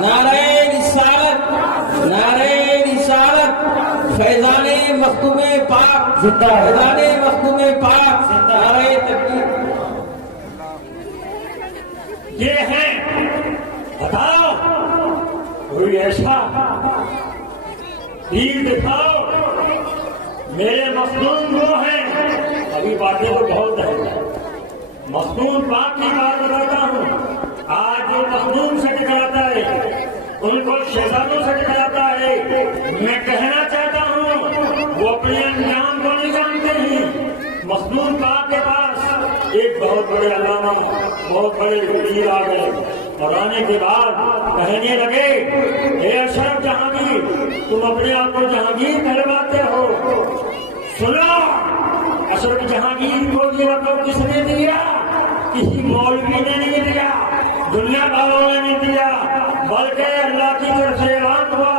نعرہ رسالت، نعرہ رسالت، فیضان مختوم پاک، فیضان مختوم پاک، نعرہ تکبیر۔ یہ ہیں، بتاؤ کوئی ایسا تیر دکھاؤ۔ میرے مخدوم وہ ہیں، ابھی باتیں تو بہت ہیں، مخدوم پاک کی بات کرتا ہوں۔ آج جو مخدوم سے ٹکراتا ہے ان کو شہزادوں سے ٹکراتا ہے۔ میں کہنا چاہتا ہوں وہ اپنے انجام کو نہیں جانتے ہیں۔ مخدوم پاک کے پاس ایک بہت بڑے علامہ، بہت بڑے وزیر آ گئے اور آنے کے بعد کہنے لگے، اے اشرف جہانگیر، تم اپنے آپ کو جہانگیر کہلواتے ہو، سنو، اشرف جہانگیر کو یہ لقب کس نے دیا؟ کسی مولوی نے نہیں دیا، دنیا والوں نے نہیں دیا، بلکہ اللہ کی طرف سے اعلان ہوا،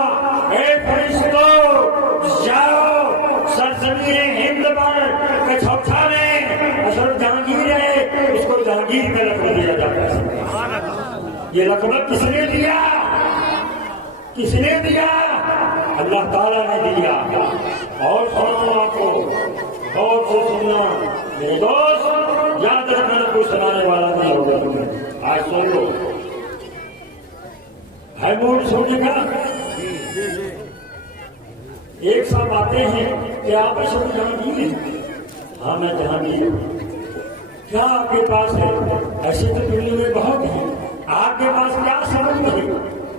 اے فرشتوں جاؤ سرزمین ہند پر کچھوٹا میں اشرف جہانگیر ہے، اس کو جہانگیر کا لقب دیا جاتا ہے۔ یہ لقب کس نے دیا؟ کس نے دیا؟ اللہ تعالیٰ نے دیا۔ اور سنو آپ کو اور سے سننا میرے دوست، یاد رکھنا کوئی سنانے والا نہیں ہوگا تمہیں۔ آج سن لو، ہے موڈ سونے کا؟ ایک ساتھ آتے ہیں کہ آپ اشرف جہانگیر ہیں؟ ہاں میں جہانگیر ہوں۔ کیا آپ کے پاس ہے؟ ایسے تو دنیا میں بہت ہیں، آپ کے پاس کیا سبب ہے؟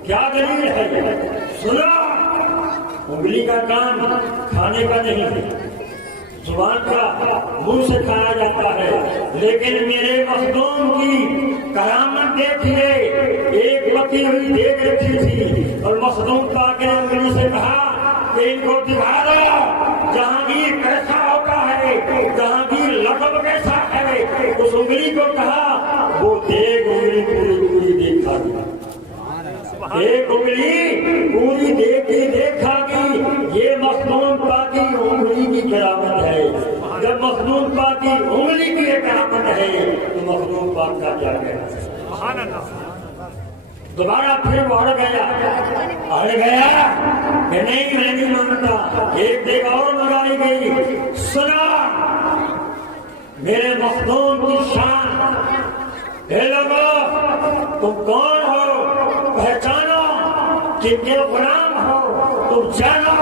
کیا دلیل ہے؟ سنو، انگلی کا کام کھانے کا نہیں ہے، زبان کا منہ سے کھایا جاتا ہے، لیکن میرے مخدوم کی کرامت دیکھیے۔ ایک پکی ہوئی دیکھ رکھی تھی اور مخدوم پاک نے انگلی سے کہا کہ ان کو دکھا دو جہانگیر کیسا ہوتا ہے، جہانگیر لقب کیسا ہے۔ اس انگلی کو کہا، وہ دیکھ انگلی پوری دیکھا گیا، ایک انگلی پوری دیکھا گی۔ یہ مخدوم پاک کی انگلی کی کرامت ہے۔ جب مخدوم پاک کی انگلی کی کرامت ہے تو مخدوم پاک کا کیا ہے؟ دوبارہ پھر وہ اڑ گیا کہ نہیں میں نہیں مانتا۔ ایک دیکھ اور منگائی گئی، سنا میرے مخدوم کی شان، اے لوگو تم کون ہو؟ پہچانو، کن کے غلام ہو؟ تم جانو،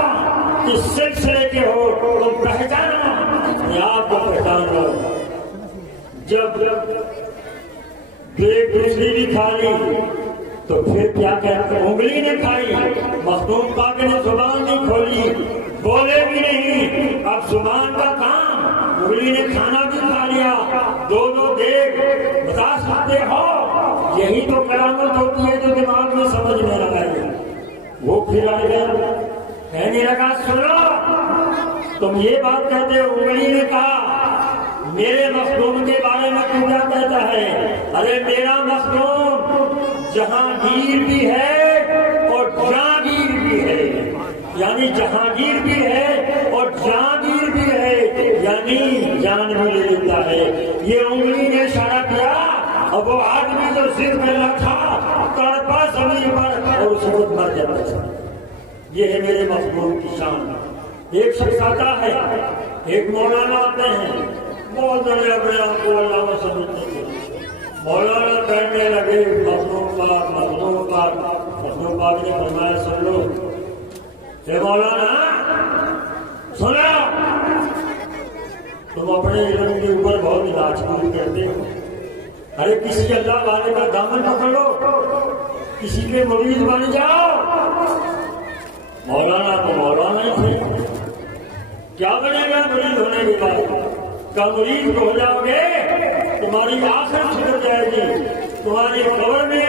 کس سلسلے کے ہو؟ تم پہچانو، آپ کو پہچان لو۔ جب ایک دوسری بھی کھا لی تو پھر کیا کہتے؟ انگلی نے کھائی، مخدوم پاک نے زبان نہیں کھولی، بولے بھی نہیں۔ اب زبان کا کام، انگلی نے کھانا بھی کھا لیا، دونوں دیکھ بتا سکتے ہو؟ یہی تو کرامت ہوتی ہے جو دماغ میں سمجھ میں لگائی۔ وہ پھر آ گیا، کہنے لگا، سنو تم یہ بات کہتے ہو، انگلی نے کہا میرے مخدوم کے بارے میں تو کیا کہتا ہے؟ ارے میرا مخدوم جہانگیر بھی ہے اور جہانگیر بھی ہے، یعنی جہانگیر بھی ہے اور جہانگیر بھی ہے، یعنی جان بھی لے لیتا ہے۔ یہ انگلی نے اشارہ کیا، اب وہ آدمی جو ضد میں رکھا تڑپا زمین پر اور اس وقت مر جاتا تھا۔ یہ ہے میرے مخدوم کی شان۔ ایک شخص آتا ہے، ایک مولانا آتے ہیں، بہت بڑے اپنے آپ کو علامہ سمجھتے ہیں۔ مولانا کہنے لگے، مخدوم پاک مخدوم پاک، مخدوم پاک نے فرمایا، سن لو اے مولانا، سنو، تم اپنے علم کے اوپر بہت علاج پوری کرتے ہو۔ ارے کسی اللہ والے کا دامن پکڑ لو، کسی کے مرید بن جاؤ۔ مولانا تو مولانا ہی تھے، کیا بنے گا مرید ہونے کے بعد؟ کا مرید ہو جاؤ گے تمہاری آخرت سدھر جائے گی، تمہاری قبر میں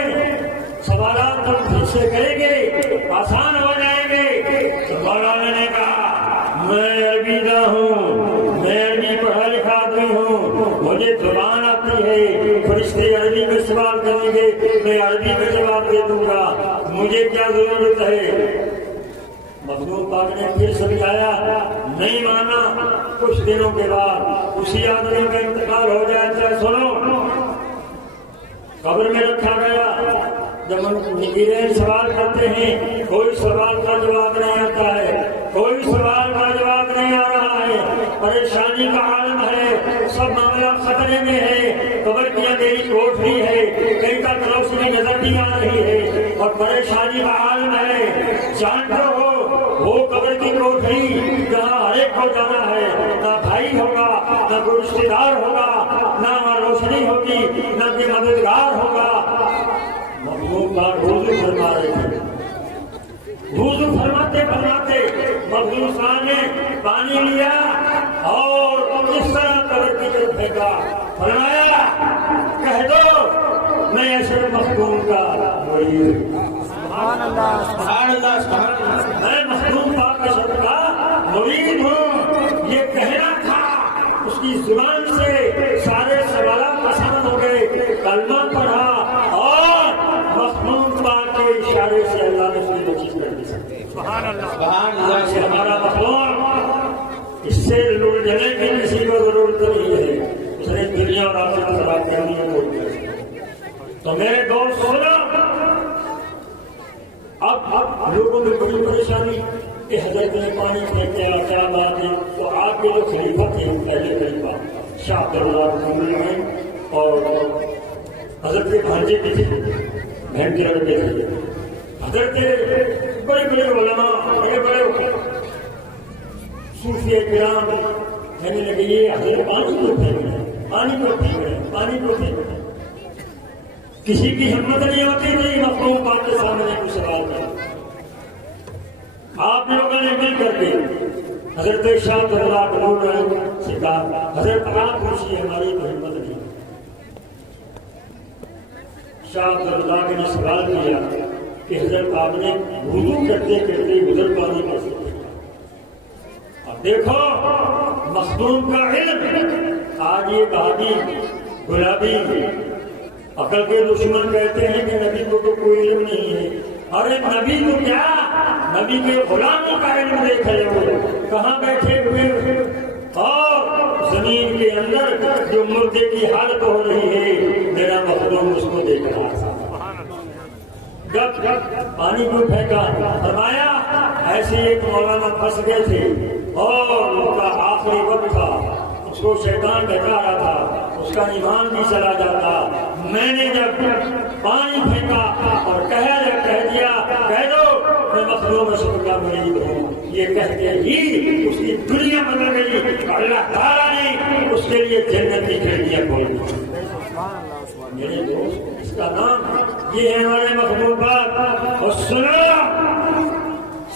سوالات تم پھر سے کریں گے، آسان ہو جائیں گے۔ تو مولانا نے کہا، میں عربی نہ ہوں، میں عربی پڑھا لکھا آدمی ہوں، مجھے زبان آتی ہے، فرشتے عربی میں سوال کریں گے، میں عربی میں جواب دے دوں گا، مجھے کیا ضرورت ہے؟ مخدوم پاک نے پھر سمجھایا، نہیں مانا۔ کچھ دنوں کے بعد اسی آدمی کا انتقال ہو جائے۔ سنو قبر میں رکھا گیا. جب ہم نگیرین سوال کرتے ہیں کوئی سوال کا جواب نہیں آتا ہے, کوئی سوال کا جواب نہیں آ رہا ہے. پریشانی کا عالم ہے, سب معاملہ خطرے میں ہے. قبر کی اندھیری کوٹری ہے, کہیں تک روشنی نظر نہیں آ رہی ہے اور پریشانی کا عالم ہے. جانتے ہو وہ قبر کی کوٹری جہاں ہر ایک کو جانا ہے, نہ بھائی ہوگا, نہ کوئی رشتے دار ہوگا, نہ وہاں روشنی ہوگی, نہ کوئی مددگار ہوگا. مخلوق کا وضو فرما رہے تھے, وضو فرماتے فرماتے مخلوق صاحب نے پانی لیا اور اس طرح قبر کی طرف پھینکا. فرمایا کہہ دو میں ایسے مخلوق کا مرید ہوں. سبحان اللہ سبحان اللہ. میں مخلوق پاک کے سب کا مرید ہوں. یہ کہنا تھا, اس کی زبان سے سارے سوالات پسند ہو گئے. کلمہ پڑھا اور مخلوق پاک کے اشارے سے اللہ نے اس کی کوشش کر دی. سبحان اللہ سبحان اللہ. ہمارا مخلوق اس سے لڑنے کی کسی کو ضرورت نہیں ہے. اس نے دنیا اور آخرت سے بات کرنی ہے. تو میرے دوست سنو, اب لوگوں میں بڑی پریشانی کہ حضرت نے پانی پھینکا, کیا بات ہے. تو آپ کے جو خلیفہ تھے پہلے خلیفہ شاہ عبد اللہ اور حضرت کے بھانجے بھی تھے, بہن کے لڑکے تھے. حضرت کے بڑے بڑے علماء, بڑے بڑے صوفی کرام کہنے لگے یہ حضرت پانی کو پھینک رہے ہیں, پانی کو پھینک رہے ہیں, پانی کو پھینک رہے ہیں. کسی کی ہمت نہیں ہوتی تھی مخلوق پاک کے سامنے کچھ سوال کرنا. آپ لوگوں نے مل کر کے حضرت شاہ اللہ کو سکھا, حضرت آپ پوچھیے ہماری تو ہمت نہیں. شاہ اللہ نے سوال کیا کہ حضرت آپ نے وضو کرتے کرتے ادھر پانی کر سکتے. اب دیکھو مخدوم کا علم. آج یہ بہادی گلابی عقل کے دشمن کہتے ہیں کہ نبی کو تو کوئی علم نہیں ہے. ارے نبی تو کیا, نبی کے غلاموں کا علم دیکھ رہے ہو, کہاں بیٹھے ہوئے اور زمین کے اندر جو مردے کی حالت ہو رہی ہے, میرا مخدوم اس کو دیکھ رہا تھا. جب پانی کو پھینکا, فرمایا ایسے ایک مولانا پھنس گئے تھے اور ان کا آخری وقت تھا, اس کو شیطان بہکا رہا تھا, اس کا ایمان بھی چلا جاتا. میں نے جب پانی پھینکا اور کہہ دیا کہہ دو میں مخلوق رسول کا مرید ہوں, یہ کہتے ہی اس کی دنیا بدل گئی. اللہ تعالیٰ نے اس کے لیے جنت کی کھڑکیاں کھول دی. میرے دوست اس کا نام یہ ہے ہمارے مخلوقات. اور سنو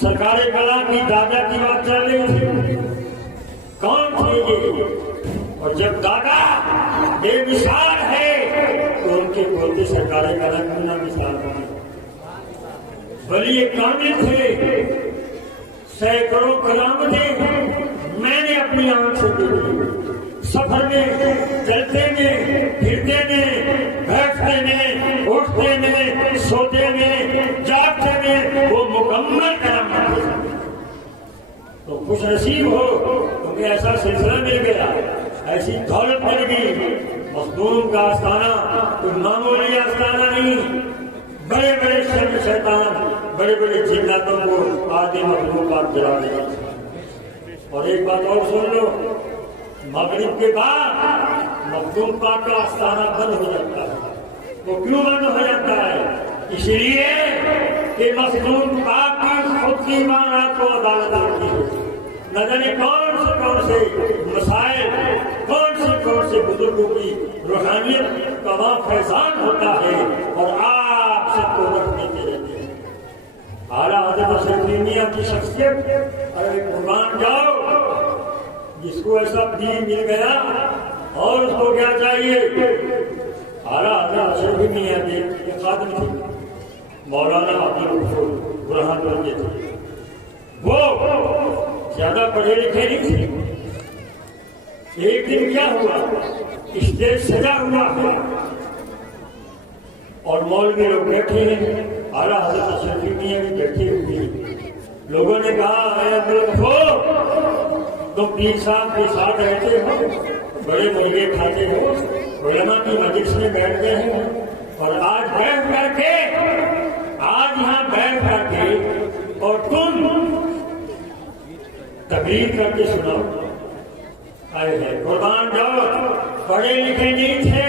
سرکار کلام کی دادا کی بات چل رہی تھی, کون تھے یہ؟ اور جب دادا بے مثال ہے تو ان کے پوتے سرکار کلام کی نہ مثال بنے. ولی کامل تھے, سینکڑوں کلام تھے, میں نے اپنی آنکھ سے دیکھی. سفر میں, چلتے میں, پھرتے میں, بیٹھتے میں, اٹھتے میں, سوتے میں, جاگتے میں وہ مکمل کرم کرتے تھے. تو خوش نصیب ہو کیونکہ ایسا سلسلہ مل گیا, ایسی دولت مل گئی. مخدوم کا آستانہ کوئی معمولی آستانہ نہیں. بڑے بڑے شیطان, بڑے بڑے جناتوں کو آدھے مخلوقات جلا دیا. اور ایک بات اور سن لو, مغرب کے بعد مخدوم پاک کا آستانہ بند ہو جاتا ہے. وہ کیوں بند ہو جاتا ہے؟ اس لیے کہ مخدوم پاک کی خود کی امانات کو عدالت آتی ہے. نہ جانے کون سے مسائل, کون سے بزرگوں کی روحانیت کا وہاں فیضان ہوتا ہے اور آپ سب کو رکھ دیتے رہتے ہیں. اعلیٰ حضرت شیخ کی شخصیت, ارے قربان جاؤ جس کو ایسا دین مل گیا اور اس کو کیا چاہیے. اعلیٰ حضرت شیخ میاں کے خادم تھے مولانا عبد الغفور برہان ورگے تھے. وہ زیادہ پڑھے لکھے نہیں تھے. ایک دن کیا ہوا, اسٹیج سجا ہوا ہے اور مولوی لوگ بیٹھے ہیں, اعلیٰ حضرت شیخ میاں بھی بیٹھے ہوئے ہیں. لوگوں نے کہا اے عبد الغفور تم پیر صاحب کے ساتھ رہتے ہو, بڑے مرغے کھاتے ہو, علماء کی مجلس میں بیٹھ گئے ہیں, اور آج یہاں بیٹھ کر کے اور تم تقریر کر کے سناؤ. قربان جاؤ، پڑھے لکھے نہیں تھے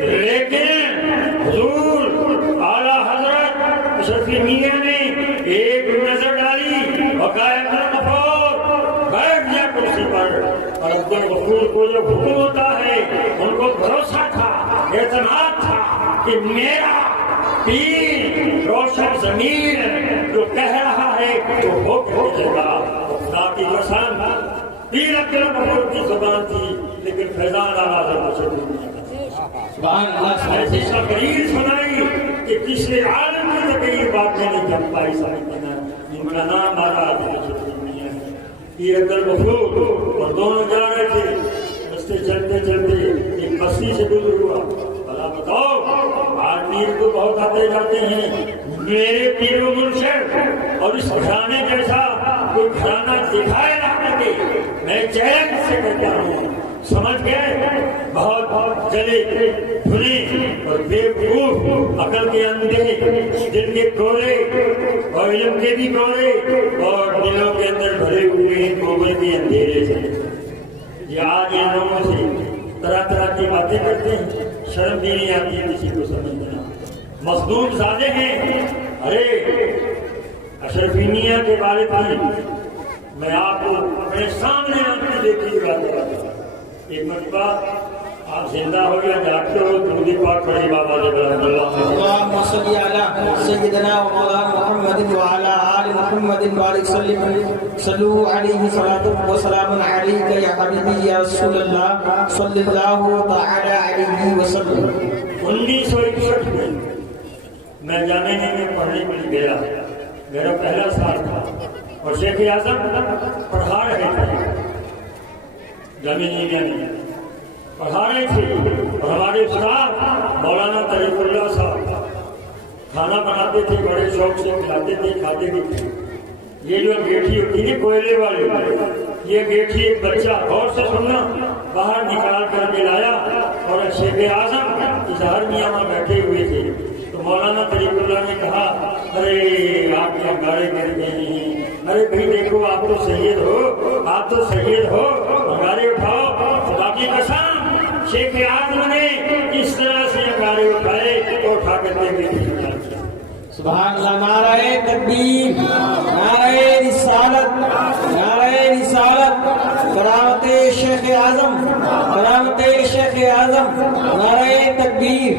لیکن حضور اعلیٰ حضرت اشرف میاں نے ایک نظر ڈالی اور بیٹھ جا کرسی پر. اور عبد الغفور کو جو حکم ہوتا ہے ان کو بھروسہ تھا، اعتماد تھا کہ میرا پیر روشن ضمیر جو کہہ رہا ہے وہ ہو جائے گا. خدا کی قسم پیر عبد الغفور کی زبان تھی لیکن فیضان اعلیٰ حضرت ایسی تقریر سنائی کہ کسی عالم کی تقریر بات نہیں جم پائی. سمجھنا ان کا نام مہاراج پیر عبد الغفور اور دونوں جا رہے تھے. رستے چلتے چلتے ایک بستی سے گزر ہوا. بھلا بتاؤ، آج پیر کو بہت آتے جاتے ہیں، میرے پیر و مرشد اور اس گھرانے جیسا کوئی گھرانہ دکھائے نہ کرتے. میں چیلنج سے کہتا ہوں، سمجھ گئے بہت جلے بھنے اور بے وقوف، عقل کے اندھے، دل کے کوڑے اور علم کے بھی کوڑے اور دلوں کے اندر بھرے ہوئے کوڑے کے اندھیرے سے. یہ آج ان لوگوں سے طرح طرح کی باتیں کرتے ہیں، شرم بھی نہیں آتی ہے کسی کو سمجھنا. مخدوم زادے ہیں. ارے اشرفینیہ کے بارے میں میں آپ کو اپنے سامنے آپ کی دیکھی بات کرتا ہوں. ایک مرتبہ آپ زندہ ہو یا جاگتے ہو درود پاک پڑھیں بابا رحمۃ اللہ. اللهم صل على سيدنا ومولانا محمد وعلى آل محمد وبارك وسلم. صلوا عليه صلاة وسلام عليك يا حبيبي يا رسول الله صلى الله تعالى عليه وسلم. 1961 میں جامعہ میں پڑھنے کے لیے گیا. میرا پہلا سال تھا اور شیخ اعظم پڑھا رہے تھے. جامعہ میں پڑھا رہے تھے اور ہمارے استاد مولانا طریق اللہ صاحب کھانا بناتے تھے، بڑے شوق سے کھلاتے تھے، کھاتے بھی تھے. یہ جو انگیٹھی ہوتی ہے کوئلے والی، یہ انگیٹھی ایک بچہ غور سے سننا باہر نکال کر کے لایا اور شیخ اعظم اظہار میاں میں بیٹھے ہوئے تھے. تو مولانا طریق اللہ نے کہا، ارے آپ کے انگارے گر گئے ہیں. ارے بھائی دیکھو، آپ تو سید ہو، آپ تو سید ہو، انگارے اٹھاؤ. خدا کی قسم شیخ اعظم نے اس طرح سے انگارے اٹھائے تو اٹھا کر دے گئے. سبحان اللہ. نعرہ تکبیر، نعرہ رسالت، نعرہ رسالت. کرامت شیخ اعظم، کرامت شیخ اعظم. نعرہ تکبیر.